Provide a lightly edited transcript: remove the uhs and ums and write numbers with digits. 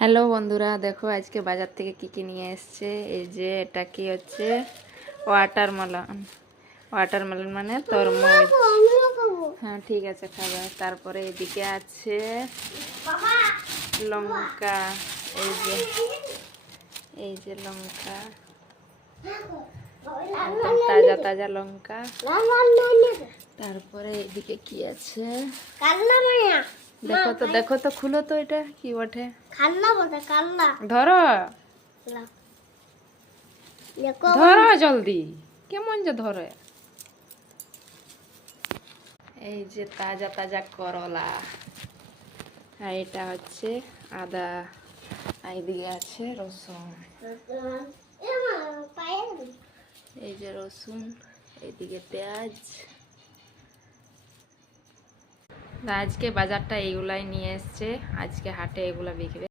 Hello বন্ধুরা, দেখো আজকে বাজার থেকে কি কি নিয়ে এসছে। এই যে এটা কি হচ্ছে, ওয়াটারমেলন। ওয়াটারমেলন মানে তরমুজ। হ্যাঁ ঠিক আছে, খাবে। তারপরে এদিকে আছে লঙ্কা। এই যে লঙ্কা, একদম তাজা তাজা লঙ্কা। তারপরে এদিকে কি আছে, দেখো তো দেখো তো, খুলো তো, এটা কি ওঠে, ধরো ধরো জলদি, কেমন যে ধরে। এই যে তাজা তাজা করলা, আর এটা হচ্ছে আদা, আর এদিকে আছে রসুন। এই যে রসুন, এইদিকে পেঁয়াজ। আজকে বাজারটা এইগুলাই নিয়ে এসছে, আজকে হাটে এগুলা বিক্রি।